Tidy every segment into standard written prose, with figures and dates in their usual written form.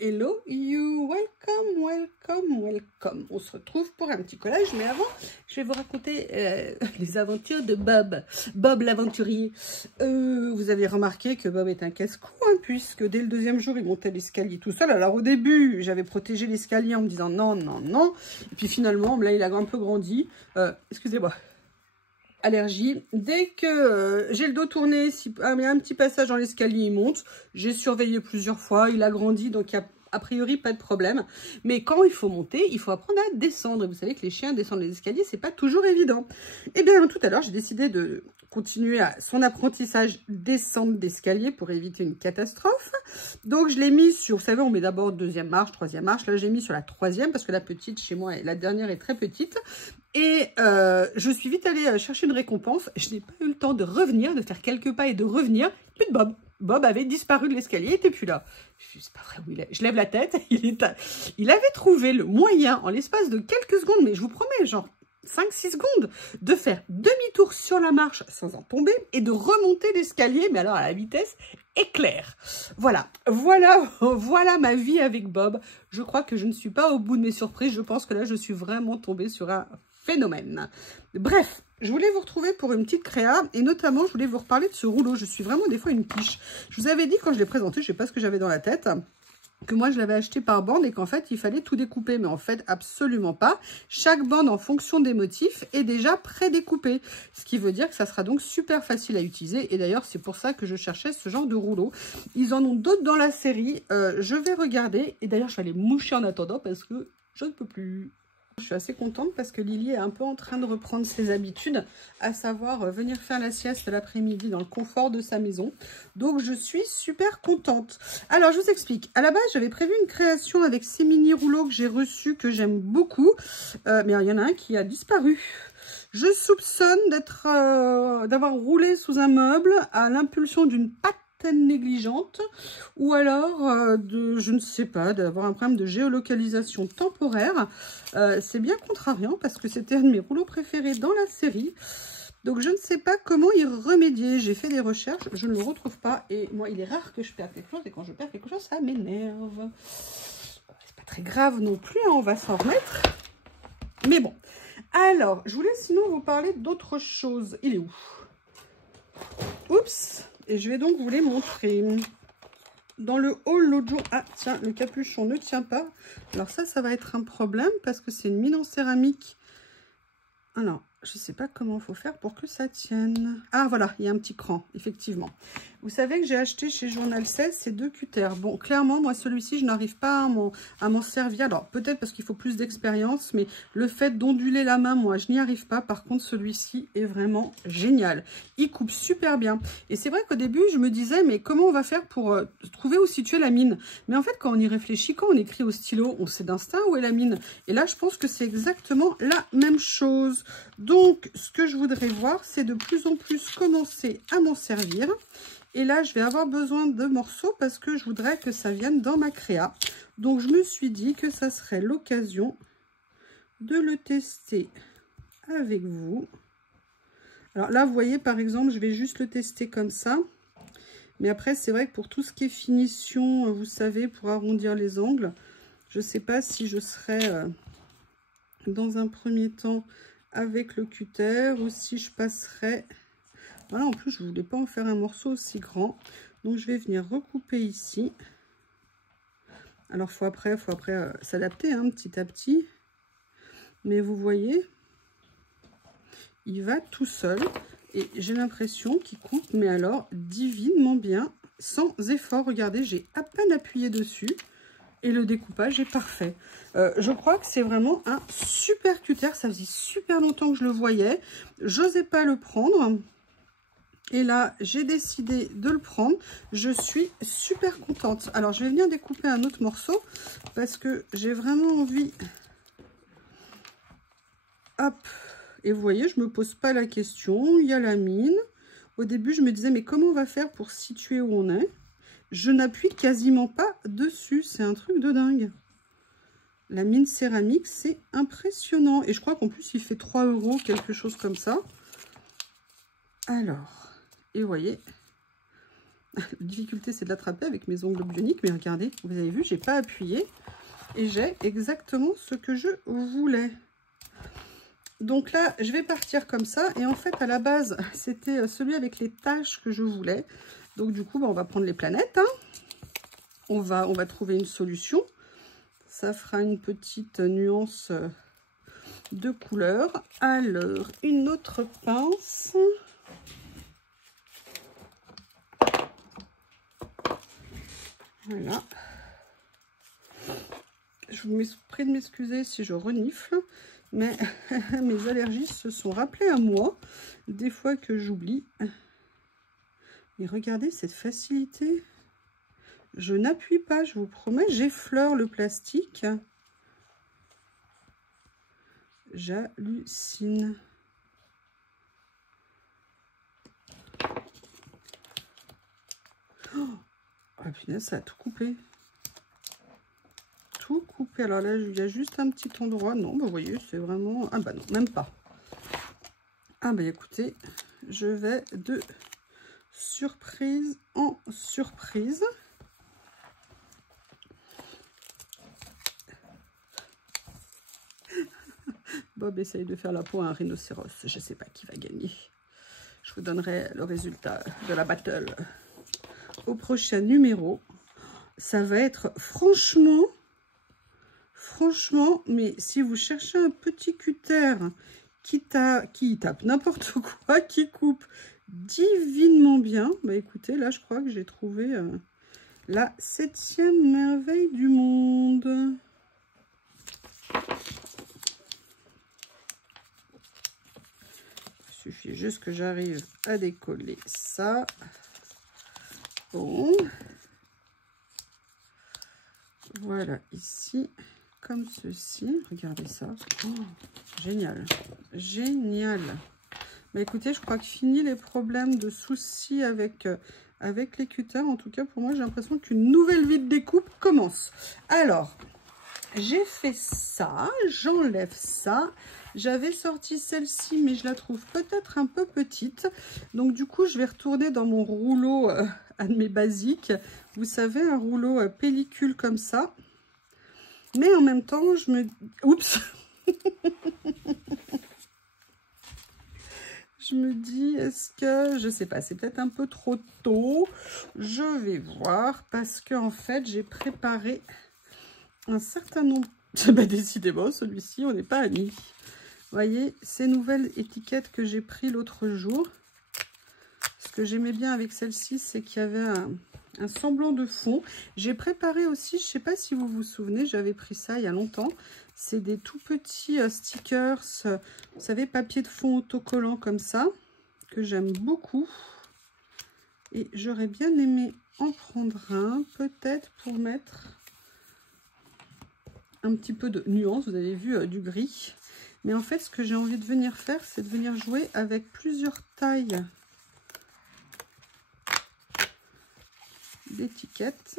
Hello you, welcome, welcome, welcome. On se retrouve pour un petit collage, mais avant, je vais vous raconter les aventures de Bob. Bob l'aventurier. Vous avez remarqué que Bob est un casse-cou, hein, puisque dès le deuxième jour, il montait l'escalier tout seul. Alors au début, j'avais protégé l'escalier en me disant non, non, non. Et puis finalement, là, il a un peu grandi. Excusez-moi. Allergie. Dès que j'ai le dos tourné, si il y a un petit passage dans l'escalier, il monte. J'ai surveillé plusieurs fois, il a grandi, donc il y a a priori pas de problème. Mais quand il faut monter, il faut apprendre à descendre. Et vous savez que les chiens descendent les escaliers, c'est pas toujours évident. Et bien tout à l'heure, j'ai décidé de continuer à son apprentissage descendre d'escalier pour éviter une catastrophe. Donc je l'ai mis sur, vous savez, on met d'abord deuxième marche, troisième marche. Là, j'ai mis sur la troisième parce que la petite chez moi, la dernière est très petite. Et je suis vite allée chercher une récompense. Je n'ai pas eu le temps de revenir, de faire quelques pas et de revenir. Plus de Bob. Bob avait disparu de l'escalier, il n'était plus là. C'est pas vrai où il est. Je lève la tête. Il avait trouvé le moyen, en l'espace de quelques secondes, mais je vous promets, genre 5-6 secondes, de faire demi-tour sur la marche sans en tomber et de remonter l'escalier, mais alors à la vitesse éclair. Voilà ma vie avec Bob. Je crois que je ne suis pas au bout de mes surprises. Je pense que là, je suis vraiment tombée sur un phénomène. Bref, je voulais vous retrouver pour une petite créa et notamment, je voulais vous reparler de ce rouleau. Je suis vraiment des fois une quiche. Je vous avais dit quand je l'ai présenté, je ne sais pas ce que j'avais dans la tête, que moi je l'avais acheté par bande et qu'en fait il fallait tout découper, mais en fait absolument pas. Chaque bande en fonction des motifs est déjà prédécoupée, ce qui veut dire que ça sera donc super facile à utiliser. Et d'ailleurs c'est pour ça que je cherchais ce genre de rouleau. Ils en ont d'autres dans la série, je vais regarder et d'ailleurs je vais aller moucher en attendant parce que je ne peux plus. Je suis assez contente parce que Lily est un peu en train de reprendre ses habitudes, à savoir venir faire la sieste l'après-midi dans le confort de sa maison. Donc, je suis super contente. Alors, je vous explique. À la base, j'avais prévu une création avec ces mini rouleaux que j'ai reçus, que j'aime beaucoup. Mais il y en a un qui a disparu. Je soupçonne d'avoir roulé sous un meuble à l'impulsion d'une patte négligente ou alors je ne sais pas, d'avoir un problème de géolocalisation temporaire. C'est bien contrariant parce que c'était un de mes rouleaux préférés dans la série. Donc je ne sais pas comment y remédier. J'ai fait des recherches, je ne le retrouve pas et moi il est rare que je perde quelque chose et quand je perds quelque chose ça m'énerve. C'est pas très grave non plus, hein, on va s'en remettre. Mais bon, alors je voulais sinon vous parler d'autre chose. Il est où? Oups. Et je vais donc vous les montrer. Dans le haul l'autre jour, ah tiens, le capuchon ne tient pas. Alors ça va être un problème parce que c'est une mine en céramique. Alors, je ne sais pas comment il faut faire pour que ça tienne. Ah voilà, il y a un petit cran, effectivement. Vous savez que j'ai acheté chez Journal 16 ces deux cutters. Bon, clairement, moi, celui-ci, je n'arrive pas à m'en servir. Alors, peut-être parce qu'il faut plus d'expérience, mais le fait d'onduler la main, moi, je n'y arrive pas. Par contre, celui-ci est vraiment génial. Il coupe super bien. Et c'est vrai qu'au début, je me disais, mais comment on va faire pour trouver où situer la mine? Mais en fait, quand on y réfléchit, quand on écrit au stylo, on sait d'instinct où est la mine. Et là, je pense que c'est exactement la même chose. Donc, ce que je voudrais voir, c'est de plus en plus commencer à m'en servir. Et là, je vais avoir besoin de morceaux parce que je voudrais que ça vienne dans ma créa. Donc, je me suis dit que ça serait l'occasion de le tester avec vous. Alors là, vous voyez, par exemple, je vais juste le tester comme ça. Mais après, c'est vrai que pour tout ce qui est finition, vous savez, pour arrondir les angles, je ne sais pas si je serai dans un premier temps avec le cutter ou si je passerai... Voilà, en plus, je ne voulais pas en faire un morceau aussi grand. Donc, je vais venir recouper ici. Alors, il faut après s'adapter hein, petit à petit. Mais vous voyez, il va tout seul. Et j'ai l'impression qu'il coupe, mais alors, divinement bien, sans effort. Regardez, j'ai à peine appuyé dessus. Et le découpage est parfait. Je crois que c'est vraiment un super cutter. Ça faisait super longtemps que je le voyais. J'osais pas le prendre. Et là, j'ai décidé de le prendre. Je suis super contente. Alors, je vais venir découper un autre morceau parce que j'ai vraiment envie. Hop. Et vous voyez, je ne me pose pas la question. Il y a la mine. Au début, je me disais, mais comment on va faire pour situer où on est? Je n'appuie quasiment pas dessus. C'est un truc de dingue. La mine céramique, c'est impressionnant. Et je crois qu'en plus, il fait 3 €, quelque chose comme ça. Alors... Et vous voyez, La difficulté, c'est de l'attraper avec mes ongles bioniques. Mais regardez, vous avez vu, j'ai pas appuyé. Et j'ai exactement ce que je voulais. Donc là, je vais partir comme ça. Et en fait, à la base, c'était celui avec les taches que je voulais. Donc du coup, bah, on va prendre les planètes. Hein. On va trouver une solution. Ça fera une petite nuance de couleur. Alors, une autre pince. Voilà. Je vous prie de m'excuser si je renifle, mais mes allergies se sont rappelées à moi, des fois que j'oublie. Mais regardez cette facilité. Je n'appuie pas, je vous promets, j'effleure le plastique. J'hallucine. Oh, punaise, ça a tout coupé. Tout coupé. Alors là, il y a juste un petit endroit. Non, bah, vous voyez, c'est vraiment... Ah bah non, même pas. Ah bah écoutez, je vais de surprise en surprise. Bob essaye de faire la peau à un rhinocéros. Je ne sais pas qui va gagner. Je vous donnerai le résultat de la battle au prochain numéro. Ça va être franchement, mais si vous cherchez un petit cutter qui tape n'importe quoi, qui coupe divinement bien, bah écoutez, là je crois que j'ai trouvé la 7e merveille du monde. Il suffit juste que j'arrive à décoller ça. Bon. Voilà, ici, comme ceci. Regardez ça. Oh, génial. Génial. Bah, écoutez, je crois que fini les problèmes de soucis avec les cutters. En tout cas, pour moi, j'ai l'impression qu'une nouvelle vie de découpe commence. Alors, j'ai fait ça. J'enlève ça. J'avais sorti celle-ci, mais je la trouve peut-être un peu petite. Donc, du coup, je vais retourner dans mon rouleau, un de mes basiques. Vous savez, un rouleau pellicule comme ça. Mais en même temps, je me... Oups. Je me dis, est-ce que... Je sais pas, c'est peut-être un peu trop tôt. Je vais voir parce qu'en fait, j'ai préparé un certain nombre... Bah, décidément, celui-ci, on n'est pas amis. Vous voyez, ces nouvelles étiquettes que j'ai pris l'autre jour. Ce que j'aimais bien avec celle-ci, c'est qu'il y avait un semblant de fond. J'ai préparé aussi, je ne sais pas si vous vous souvenez, j'avais pris ça il y a longtemps. C'est des tout petits stickers, vous savez, papier de fond autocollant comme ça, que j'aime beaucoup. Et j'aurais bien aimé en prendre un, peut-être pour mettre un petit peu de nuance. Vous avez vu du gris. Mais en fait, ce que j'ai envie de venir faire, c'est de venir jouer avec plusieurs tailles d'étiquettes.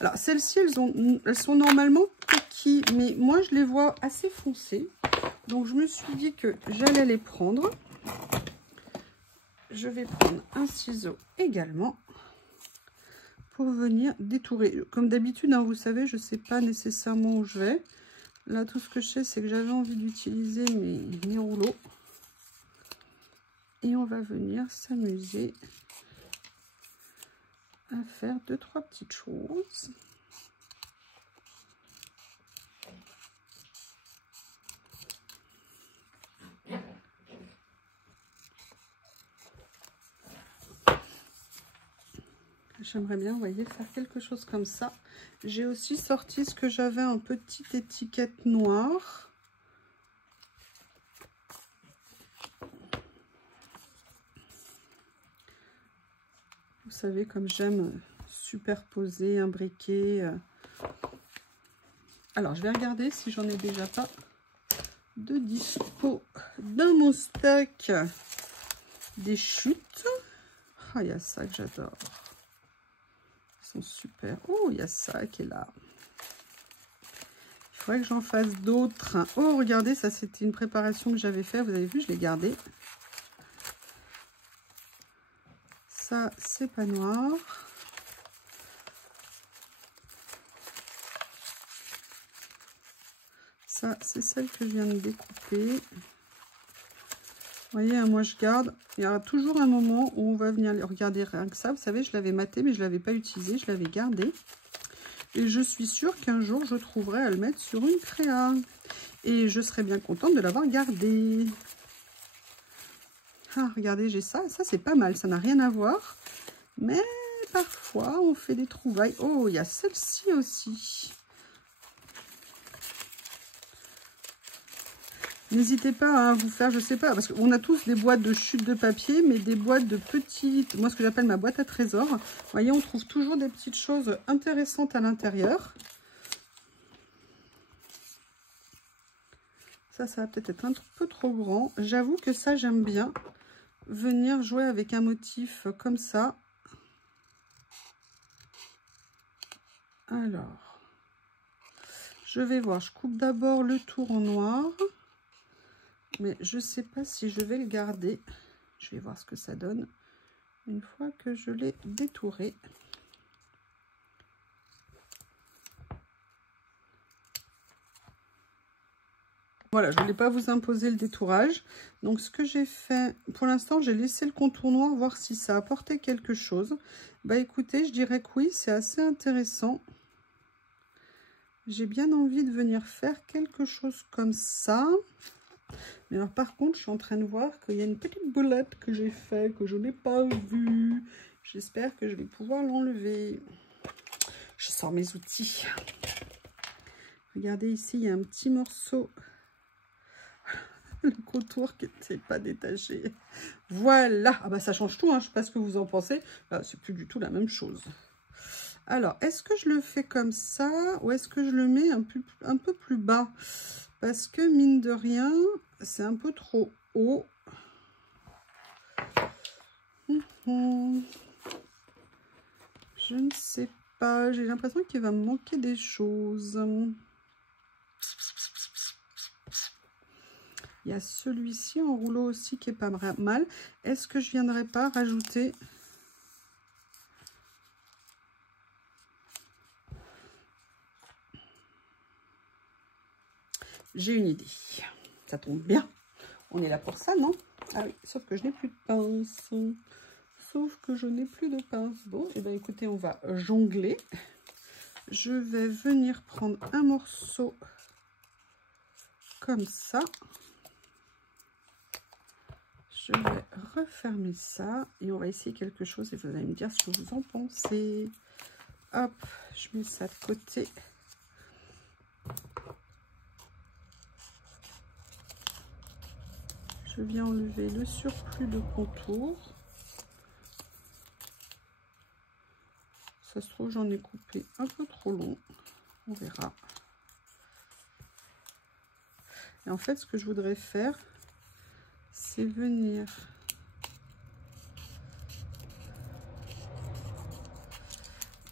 Alors, celles-ci, elles sont normalement coquilles, mais moi, je les vois assez foncées. Donc, je me suis dit que j'allais les prendre. Je vais prendre un ciseau également pour venir détourer. Comme d'habitude, hein, vous savez, je ne sais pas nécessairement où je vais. Là, tout ce que je sais, c'est que j'avais envie d'utiliser mes rouleaux. Et on va venir s'amuser à faire 2-3 petites choses. J'aimerais bien, vous voyez, faire quelque chose comme ça. J'ai aussi sorti ce que j'avais en petite étiquette noire. Vous savez, comme j'aime superposer, imbriquer. Alors, je vais regarder si j'en ai déjà pas de dispo dans mon stock. Des chutes. Ah, il y a ça que j'adore. Ils sont super. Oh, il y a ça qui est là. Il faudrait que j'en fasse d'autres. Oh, regardez, ça, c'était une préparation que j'avais faite. Vous avez vu, je l'ai gardée. Ça, c'est pas noir. Ça, c'est celle que je viens de découper. Vous voyez, moi je garde. Il y aura toujours un moment où on va venir regarder rien que ça. Vous savez, je l'avais maté, mais je ne l'avais pas utilisé. Je l'avais gardé. Et je suis sûre qu'un jour, je trouverai à le mettre sur une créa. Et je serais bien contente de l'avoir gardé. Ah, regardez, j'ai ça. Ça, c'est pas mal. Ça n'a rien à voir. Mais parfois, on fait des trouvailles. Oh, il y a celle-ci aussi. N'hésitez pas à vous faire, je sais pas, parce qu'on a tous des boîtes de chute de papier, mais des boîtes de petites, moi ce que j'appelle ma boîte à trésors. Vous voyez, on trouve toujours des petites choses intéressantes à l'intérieur. Ça va peut-être être un peu trop grand. J'avoue que ça, j'aime bien venir jouer avec un motif comme ça. Alors, je vais voir, je coupe d'abord le tour en noir. Mais je ne sais pas si je vais le garder. Je vais voir ce que ça donne une fois que je l'ai détouré. Voilà, je ne voulais pas vous imposer le détourage. Donc, ce que j'ai fait, pour l'instant, j'ai laissé le contour noir, voir si ça apportait quelque chose. Bah, écoutez, je dirais que oui, c'est assez intéressant. J'ai bien envie de venir faire quelque chose comme ça. Mais alors par contre, je suis en train de voir qu'il y a une petite boulette que j'ai fait, que je n'ai pas vue. J'espère que je vais pouvoir l'enlever. Je sors mes outils. Regardez ici, il y a un petit morceau. Le contour qui n'était pas détaché. Voilà. Ah bah ça change tout, hein. Je ne sais pas ce que vous en pensez. Ah, c'est plus du tout la même chose. Alors, est-ce que je le fais comme ça ou est-ce que je le mets un peu plus bas? Parce que mine de rien, c'est un peu trop haut. Je ne sais pas. J'ai l'impression qu'il va me manquer des choses. Il y a celui-ci en rouleau aussi qui est pas mal. Est-ce que je viendrai pas rajouter... J'ai une idée. Ça tombe bien. On est là pour ça, non? Ah oui, sauf que je n'ai plus de pince. Sauf que je n'ai plus de pince. Bon, et bien écoutez, on va jongler. Je vais venir prendre un morceau comme ça. Je vais refermer ça. Et on va essayer quelque chose et vous allez me dire ce que vous en pensez. Hop, je mets ça de côté. Je viens enlever le surplus de contour. Ça se trouve, j'en ai coupé un peu trop long. On verra. Et en fait, ce que je voudrais faire, c'est venir...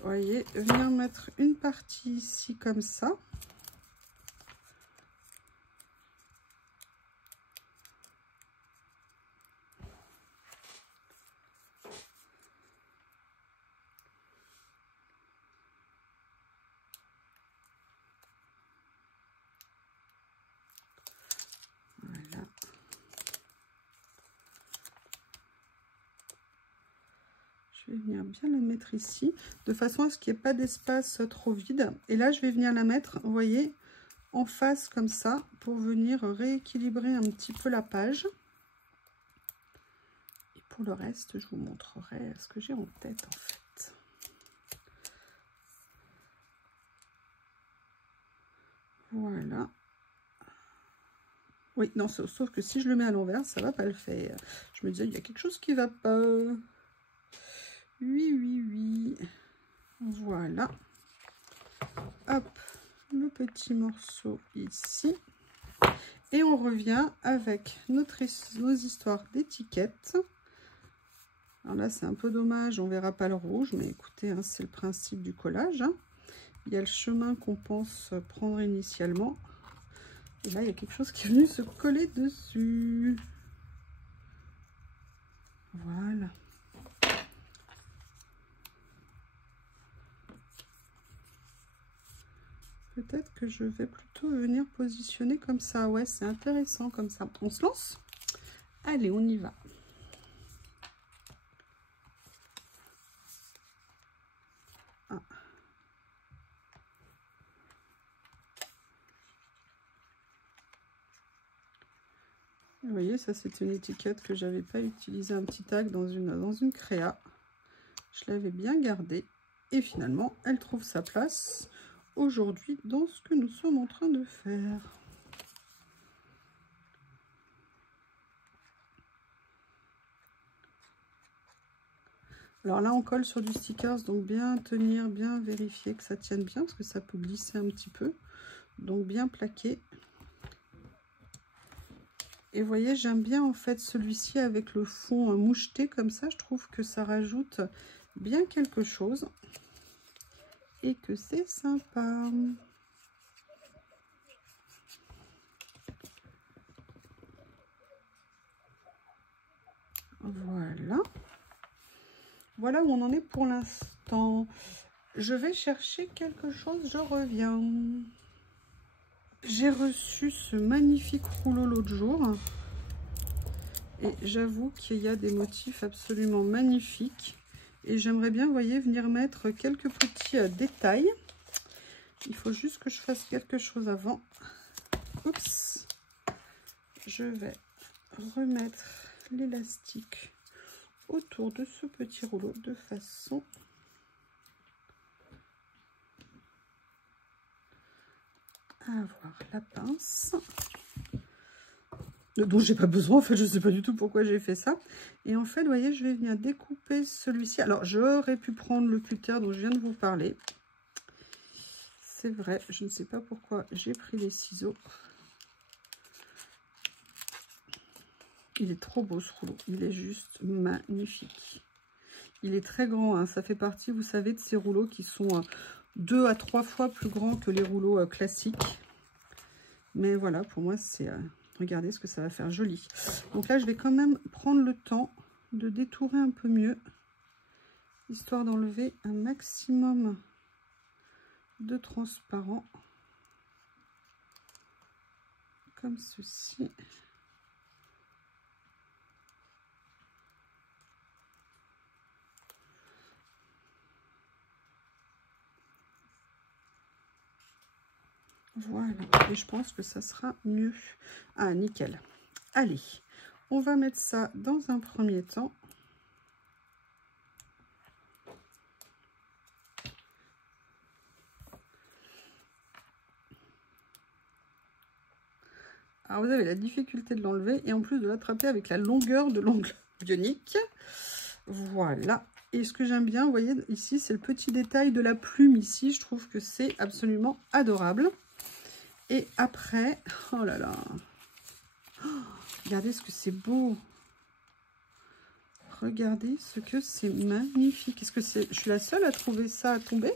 Vous voyez, venir mettre une partie ici comme ça. Voilà. Je vais venir bien la mettre ici, de façon à ce qu'il n'y ait pas d'espace trop vide. Et là, je vais venir la mettre, vous voyez, en face comme ça, pour venir rééquilibrer un petit peu la page. Et pour le reste, je vous montrerai ce que j'ai en tête, en fait. Voilà. Oui, non, sauf que si je le mets à l'envers, ça ne va pas le faire. Je me disais, il y a quelque chose qui ne va pas. Oui. Voilà. Hop, le petit morceau ici. Et on revient avec nos histoires d'étiquettes. Alors là, c'est un peu dommage, on ne verra pas le rouge, mais écoutez, hein, c'est le principe du collage. Hein. Il y a le chemin qu'on pense prendre initialement. Et là, il y a quelque chose qui est venu se coller dessus. Voilà. Peut-être que je vais plutôt venir positionner comme ça. Ouais, c'est intéressant comme ça. On se lance? Allez, on y va. Ah. Vous voyez, ça c'est une étiquette que j'avais pas utilisée, un petit tag dans une créa. Je l'avais bien gardée et finalement elle trouve sa place aujourd'hui dans ce que nous sommes en train de faire. Alors là on colle sur du stickers, donc bien tenir, bien vérifier que ça tienne bien parce que ça peut glisser un petit peu, donc bien plaquer. Et vous voyez, j'aime bien en fait celui-ci avec le fond moucheté comme ça. Je trouve que ça rajoute bien quelque chose et que c'est sympa. Voilà. Voilà où on en est pour l'instant. Je vais chercher quelque chose, je reviens. J'ai reçu ce magnifique rouleau l'autre jour. Et j'avoue qu'il y a des motifs absolument magnifiques. Et j'aimerais bien, vous voyez, venir mettre quelques petits détails. Il faut juste que je fasse quelque chose avant. Oups. Je vais remettre l'élastique autour de ce petit rouleau de façon à avoir la pince. Dont j'ai pas besoin, en fait, je sais pas du tout pourquoi j'ai fait ça. Et en fait, vous voyez, je vais venir découper celui-ci. Alors, j'aurais pu prendre le cutter dont je viens de vous parler. C'est vrai, je ne sais pas pourquoi j'ai pris les ciseaux. Il est trop beau ce rouleau, il est juste magnifique. Il est très grand, hein. Ça fait partie, vous savez, de ces rouleaux qui sont 2 à 3 fois plus grands que les rouleaux classiques. Mais voilà, pour moi, c'est... regardez ce que ça va faire, joli. Donc là, je vais quand même prendre le temps de détourer un peu mieux, histoire d'enlever un maximum de transparent, comme ceci. Voilà, et je pense que ça sera mieux. Ah, nickel. Allez, on va mettre ça dans un premier temps. Alors, vous avez la difficulté de l'enlever et en plus de l'attraper avec la longueur de l'ongle bionique. Voilà. Et ce que j'aime bien, vous voyez, ici, c'est le petit détail de la plume ici. Je trouve que c'est absolument adorable. Et après, oh là là, oh, regardez ce que c'est beau. Regardez ce que c'est magnifique. Est-ce que c'est... Je suis la seule à trouver ça à tomber?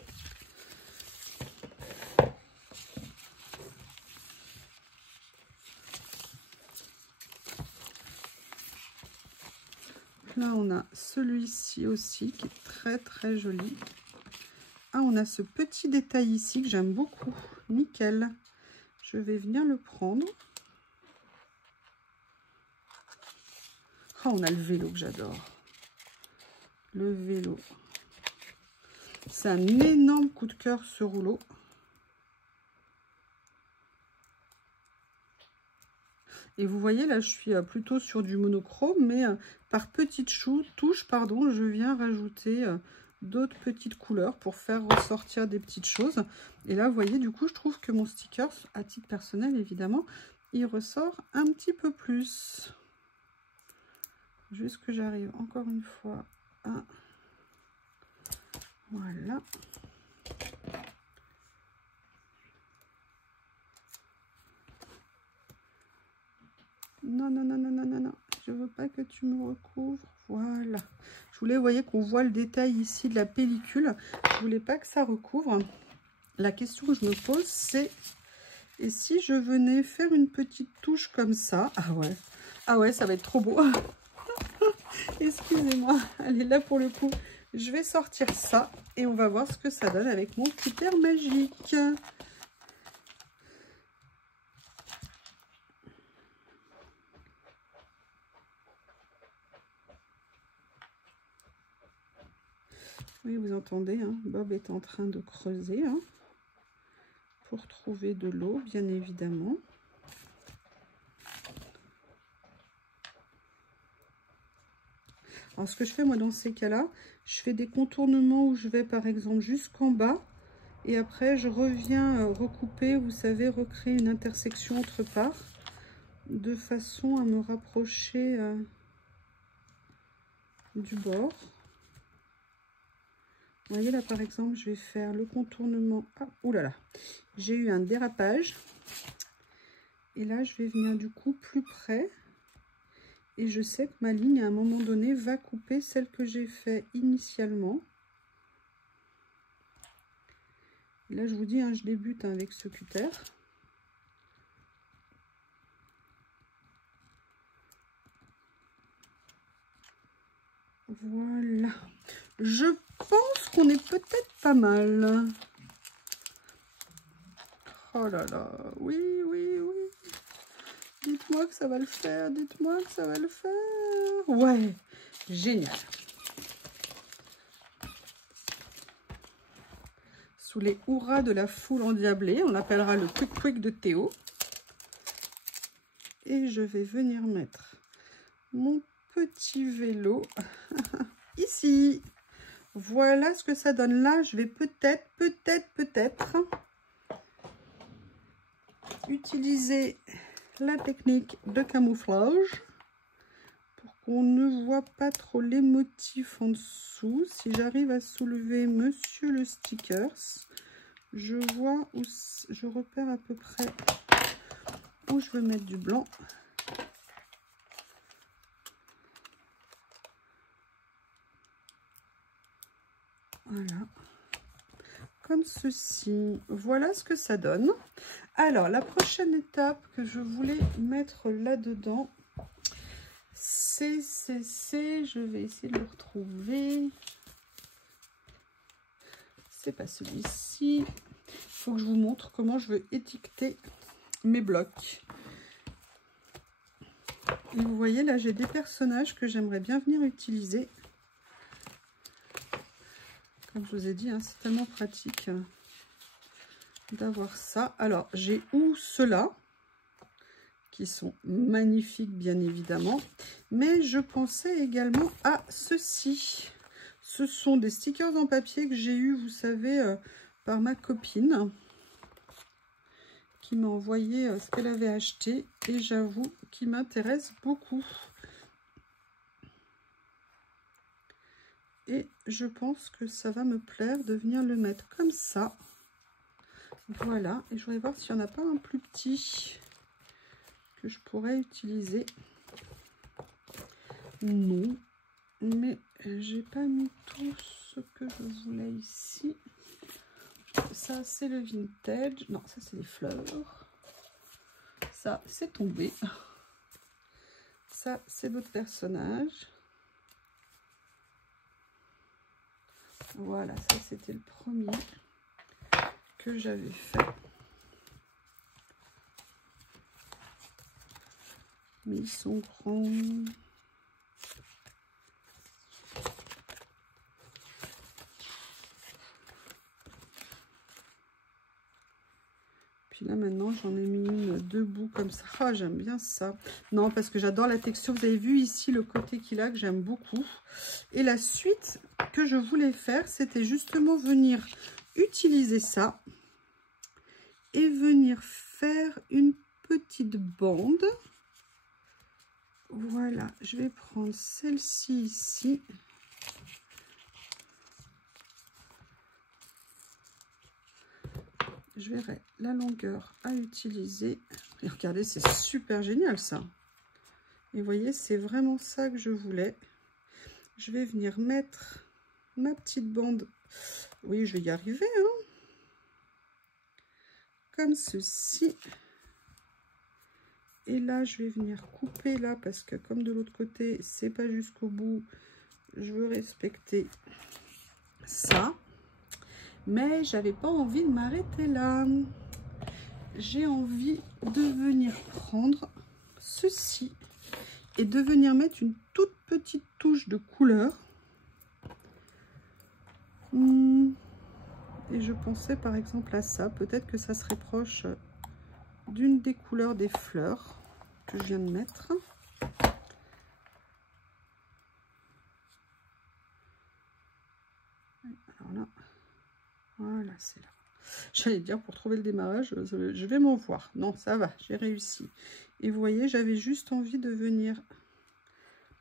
Là, on a celui-ci aussi qui est très très joli. Ah, on a ce petit détail ici que j'aime beaucoup. Nickel. Je vais venir le prendre. Ah, on a le vélo que j'adore. Le vélo. C'est un énorme coup de cœur ce rouleau. Et vous voyez, là, je suis plutôt sur du monochrome, mais par petites touches, pardon, je viens rajouter d'autres petites couleurs pour faire ressortir des petites choses. Et là, vous voyez, du coup, je trouve que mon sticker, à titre personnel, évidemment, il ressort un petit peu plus. Juste que j'arrive encore une fois à... Voilà. Non, non, non, non, non, non, non. Je veux pas que tu me recouvres. Voilà. Je voulais, vous voyez, qu'on voit le détail ici de la pellicule. Je voulais pas que ça recouvre. La question que je me pose, c'est... Et si je venais faire une petite touche comme ça? Ah ouais. Ah ouais, ça va être trop beau. Excusez-moi. Allez, là, pour le coup, je vais sortir ça. Et on va voir ce que ça donne avec mon cutter magique. Oui, vous entendez, hein, Bob est en train de creuser hein, pour trouver de l'eau, bien évidemment. Alors, ce que je fais, moi, dans ces cas-là, je fais des contournements où je vais, par exemple, jusqu'en bas. Et après, je reviens recouper, vous savez, recréer une intersection autre part, de façon à me rapprocher du bord. Vous voyez, là, par exemple, je vais faire le contournement. Ah, oulala, j'ai eu un dérapage. Et là, je vais venir, du coup, plus près. Et je sais que ma ligne, à un moment donné, va couper celle que j'ai fait initialement. Et là, je vous dis, hein, je débute avec ce cutter. Voilà. Je pense qu'on est peut-être pas mal. Oh là là, oui, oui, oui. Dites-moi que ça va le faire, dites-moi que ça va le faire. Ouais, génial. Sous les hurrahs de la foule endiablée, on l'appellera le quick quick de Théo. Et je vais venir mettre mon petit vélo ici. Voilà ce que ça donne là. Je vais peut-être utiliser la technique de camouflage pour qu'on ne voit pas trop les motifs en dessous. Si j'arrive à soulever monsieur le stickers, je vois où je repère à peu près où je veux mettre du blanc. Voilà, comme ceci. Voilà ce que ça donne. Alors, la prochaine étape que je voulais mettre là-dedans, je vais essayer de le retrouver. C'est pas celui-ci. Il faut que je vous montre comment je veux étiqueter mes blocs. Et vous voyez, là, j'ai des personnages que j'aimerais bien venir utiliser. Comme je vous ai dit, hein, c'est tellement pratique d'avoir ça. Alors, j'ai où ceux-là, qui sont magnifiques, bien évidemment. Mais je pensais également à ceux-ci. Ce sont des stickers en papier que j'ai eu, vous savez, par ma copine, qui m'a envoyé ce qu'elle avait acheté. Et j'avoue qu'il m'intéresse beaucoup. Et je pense que ça va me plaire de venir le mettre comme ça. Voilà. Et je voudrais voir s'il n'y en a pas un plus petit que je pourrais utiliser. Non. Mais j'ai pas mis tout ce que je voulais ici. Ça, c'est le vintage. Non, ça, c'est les fleurs. Ça, c'est tombé. Ça, c'est d'autres personnages. Voilà, ça c'était le premier que j'avais fait. Mais ils sont grands. Puis là maintenant j'en ai mis une debout comme ça. Ah, j'aime bien ça. Non, parce que j'adore la texture. Vous avez vu ici le côté qu'il a que j'aime beaucoup. Et la suite que je voulais faire, c'était justement venir utiliser ça et venir faire une petite bande. Voilà, je vais prendre celle-ci ici. Je verrai la longueur à utiliser. Et regardez, c'est super génial ça. Et vous voyez, c'est vraiment ça que je voulais. Je vais venir mettre ma petite bande. Oui, je vais y arriver, hein. Comme ceci. Et là, je vais venir couper là, parce que comme de l'autre côté, c'est pas jusqu'au bout, je veux respecter ça. Mais j'avais pas envie de m'arrêter là. J'ai envie de venir prendre ceci et de venir mettre une toute petite touche de couleur Et je pensais par exemple à ça. Peut-être que ça serait proche d'une des couleurs des fleurs que je viens de mettre. Alors là, voilà, c'est là. J'allais dire, pour trouver le démarrage, je vais m'en voir. Non, ça va, j'ai réussi. Et vous voyez, j'avais juste envie de venir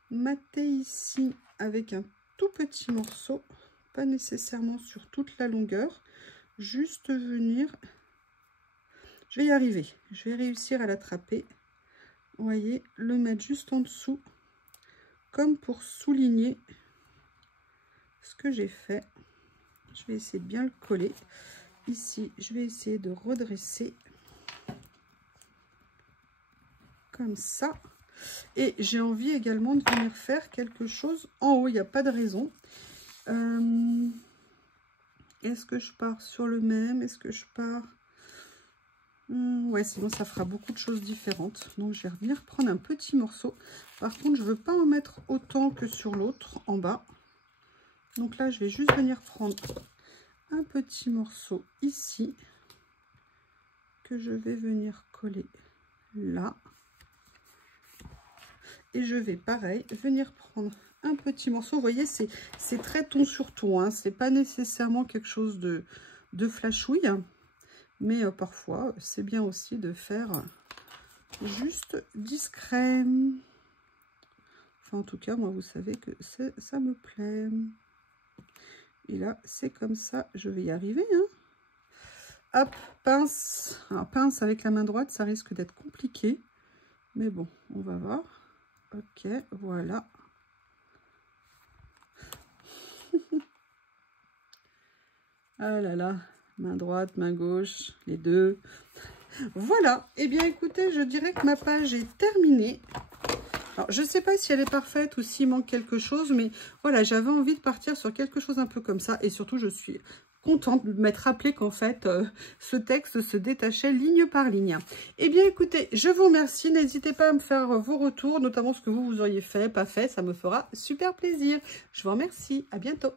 mater ici avec un tout petit morceau, pas nécessairement sur toute la longueur, juste venir, je vais y arriver, je vais réussir à l'attraper, vous voyez, le mettre juste en dessous, comme pour souligner ce que j'ai fait. Je vais essayer de bien le coller. Ici, je vais essayer de redresser comme ça. Et j'ai envie également de venir faire quelque chose en haut. Il n'y a pas de raison. Est-ce que je pars sur le même? Est-ce que je pars... ouais, sinon ça fera beaucoup de choses différentes. Donc, je vais revenir prendre un petit morceau. Par contre, je ne veux pas en mettre autant que sur l'autre, en bas. Donc là, je vais juste venir prendre un petit morceau ici que je vais venir coller là. Et je vais, pareil, venir prendre un petit morceau. Vous voyez, c'est très ton sur ton, hein. C'est pas nécessairement quelque chose de flashouille. Mais parfois, c'est bien aussi de faire juste discret. Enfin, en tout cas, moi, vous savez que ça me plaît. Et là, c'est comme ça. Je vais y arriver, hein. Hop, pince. Alors, pince avec la main droite, ça risque d'être compliqué. Mais bon, on va voir. Ok, voilà. Ah là là, main droite, main gauche, les deux. Voilà, et bien écoutez, je dirais que ma page est terminée. Alors, je ne sais pas si elle est parfaite ou s'il manque quelque chose, mais voilà, j'avais envie de partir sur quelque chose un peu comme ça. Et surtout, je suis contente de m'être rappelé qu'en fait, ce texte se détachait ligne par ligne. Eh bien, écoutez, je vous remercie. N'hésitez pas à me faire vos retours, notamment ce que vous auriez fait, pas fait. Ça me fera super plaisir. Je vous remercie. À bientôt.